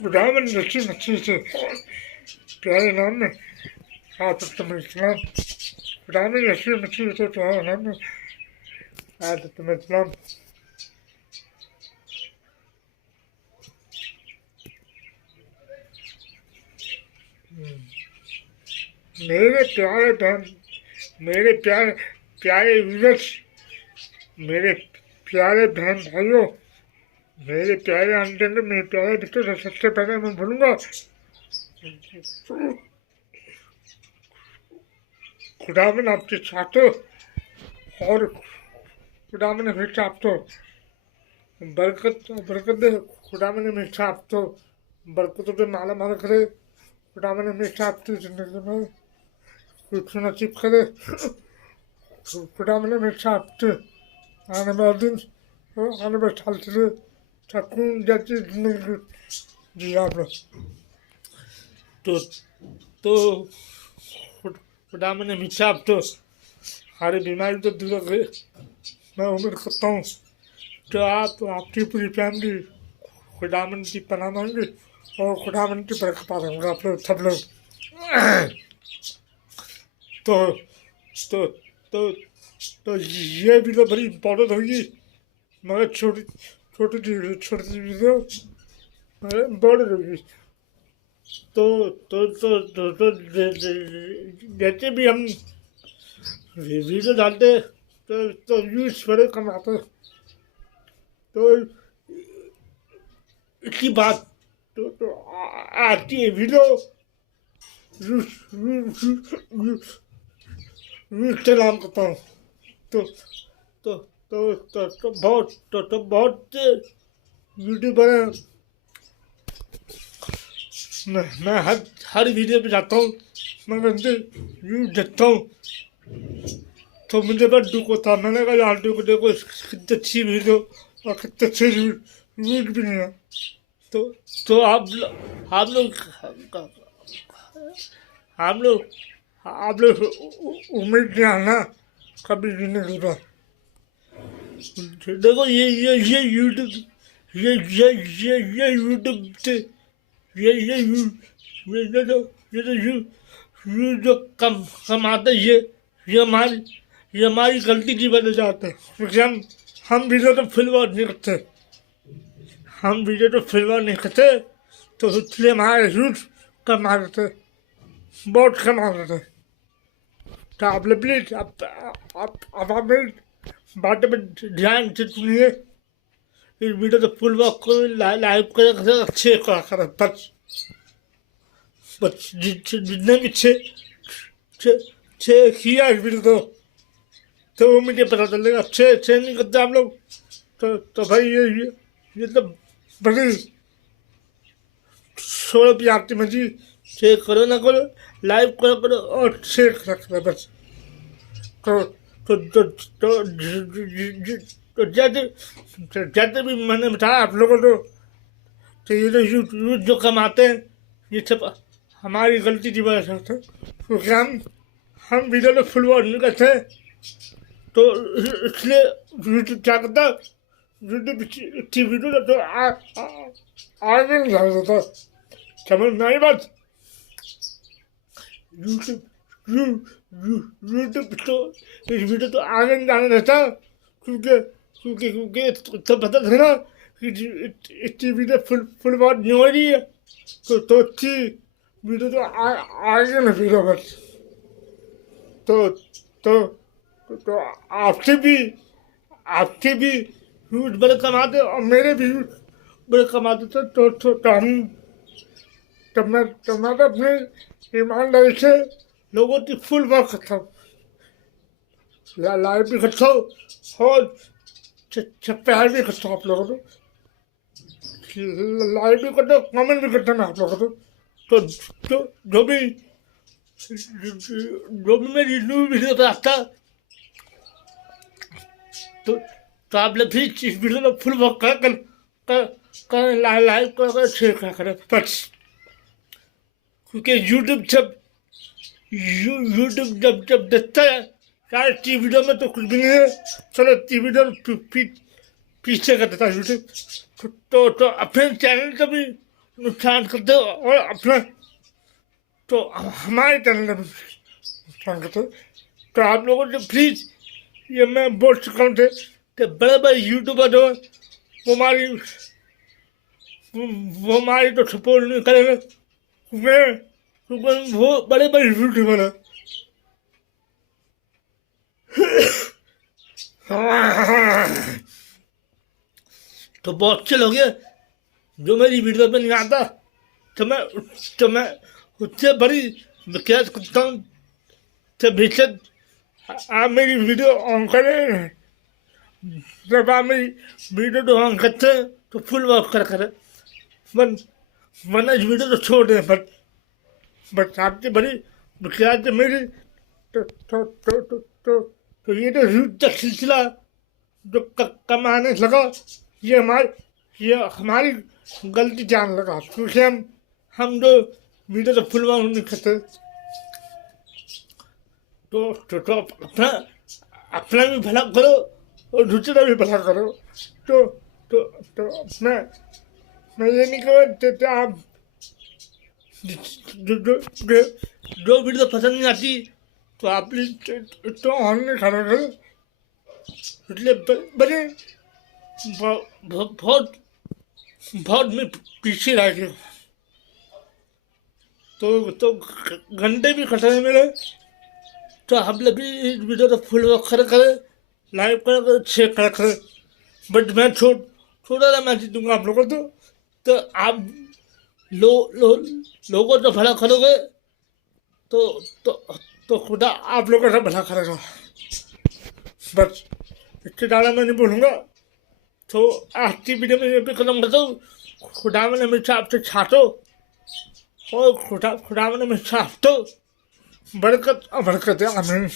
खुदावन रची मच्छी से प्यारे नाम में आज तुम्हें इस्लाम खुदावन रची मच्छी से प्यारे नाम में आज तुम्हें इस्लाम। मेरे प्यारे बहन, मेरे प्यारे प्यारे व्यूअर्स, मेरे प्यारे बहन भाइयों, मेरे प्यारे अंडर, मेरे प्यारे विक्टर, सबसे पहले मैं बोलूँगा खुदावन आपके साथ हो और खुदावन हमेशा आपको बरकत दे। खुदावन हमेशा आपको बरकतों पे माला माल करे। खुदावन हमेशा आपकी ज़िंदगी में कुछ नसीब करे। खुदावन हमेशा आपके आने वाले दिन और आने वाले साल के लिए सकून जैसी जिंदगी जी आप लोग। तो खुदावन हमेशा आपको हर बीमारी तो दूर रखे। मैं उम्मीद करता हूँ कि आप आपकी पूरी फैमिली खुदावन की पनाह मांगे और खुदावन की बरकत पा होंगे आप लोग सब लोग। तो तो तो तो ये वीडियो बड़ी इम्पोर्टेंट होगी, मगर छोटी वीडियो मगर इम्पोर्टेंट होगी। तो जैसे भी हम वीडियो डालते तो व्यूज बड़े कम आते। तो इसकी बात तो आज की वीडियो से नाम करता हूँ। तो बहुत यूट्यूबर हैं। मैं हर वीडियो पे जाता हूँ, मैं उनसे व्यूज देखता हूँ तो मुझे बड़ा दुख होता। मैंने कहा यार देखो कितनी अच्छी वीडियो और कितने अच्छे व्यूज भी नहीं है। तो आप लोग उम्मीद नहीं आना कभी भी नहीं होगा। देखो ये यूट्यूब ये यूट्यूब से जो कमाते ये हमारी गलती की वजह से आते हैं, क्योंकि हम वीडियो तो फिल्म नहीं करते। तो इसलिए हमारे व्यूज कम आ रहे थे, बहुत कम आ रहे थे। तो आप लोग प्लीज आप मेरी बातों पर ध्यान से सुनिए। इस वीडियो तो फुल वर्क को लाइव कर अच्छे कर बस जितने भी छः किया इस वीडियो तो वो मुझे पता चलेगा। अच्छे नहीं करते आप लोग तो भाई ये तो बड़ी सोलह की आरती में जी शेयर करो ना करो, लाइव करो और शेयर करो बस। तो जैसे भी मैंने बताया आप लोगों को, तो ये जो यूज जो कमाते हैं ये सब हमारी गलती की वजह से होता है, क्योंकि हम वीडियो में फुल वॉच नहीं करते। तो इसलिए यूट्यूब क्या करता, यूट्यूब की वीडियो तो आगे नहीं जा देता। समझ में आई बात? यूट्यूब तो इस वीडियो तो आगे नहीं जाने देता, क्योंकि तो पता था ना कि इतनी वीडियो फुल वॉच नहीं हो रही है। तो अच्छी वीडियो तो आगे ना वीडियो बस। तो आपसे भी व्यूज बड़े कमाते और मेरे भी व्यूज बड़े कमाते थे। तो मैं तो अपने ईमानदारी से लोगों की फुल वर्क करता हूँ, लाइव भी करता हूँ और प्यार भी करता हूँ आप लोगों को। लाइव भी करता हूँ, कमेंट भी करता हूँ मैं आप लोगों को। तो जो भी मेरी न्यू वीडियो पे आता तो आप लोग भी इस वीडियो में फुल वर्क कर लाइव कर शेयर करें बस। क्योंकि यूट्यूब जब देखता है यार टी वीडियो में तो कुछ भी नहीं है, चलो टी वीडियो पीछे कर देता है यूट्यूब। तो अपने चैनल का भी नुकसान करते हो और अपना तो हमारे चैनल का नुकसान करते हो। तो आप लोगों से प्लीज़ ये मैं बोल चुका हूँ कि बड़े बड़े यूट्यूबर जो वो हमारी तो सपोर्ट नहीं करेंगे क्योंकि वो बड़े बड़े यूट्यूबर हैं। तो बहुत अच्छे लोग हैं जो मेरी वीडियो पे नहीं आता तो मैं उससे बड़ी विकास करता हूँ। तो बेशक आप मेरी वीडियो ऑन करें, जब आप मेरी वीडियो तो ऑन करते हैं तो फुल वॉक करें वरना इस वीडियो तो छोड़ दें। बट आपकी बड़ी विकास है मेरी तो ये तो यूथ का सिलसिला जो कमाने लगा ये हमारी गलती जान लगा क्योंकि हम जो वीडियो तो फुल वॉक नहीं करते। तो अपना भी भला करो और दूसरा भी भला करो। तो मैं ये नहीं कह आप जो वीडियो पसंद नहीं आती तो आप प्लीज तो ऑन नहीं खड़ा करो। इसलिए बड़े बहुत मैं पीछे रह गया। तो घंटे भी खत्म है मेरे। तो हम लोग भी इस वीडियो को फुल वॉक करे लाइव करे शेयर करे। बट मैं छोटा सा मैसेज दूंगा आप लोगों को। तो आप लोगों को भला करोगे तो खुदा आप लोगों का भला करेगा। बस इससे ज़्यादा मैं नहीं बोलूँगा। तो आज की वीडियो में ये भी खत्म करता हूँ। खुदा मैंने हमेशा आपसे छाटो और खुदा मैंने हमेशा आपको बरकत है। आमीन।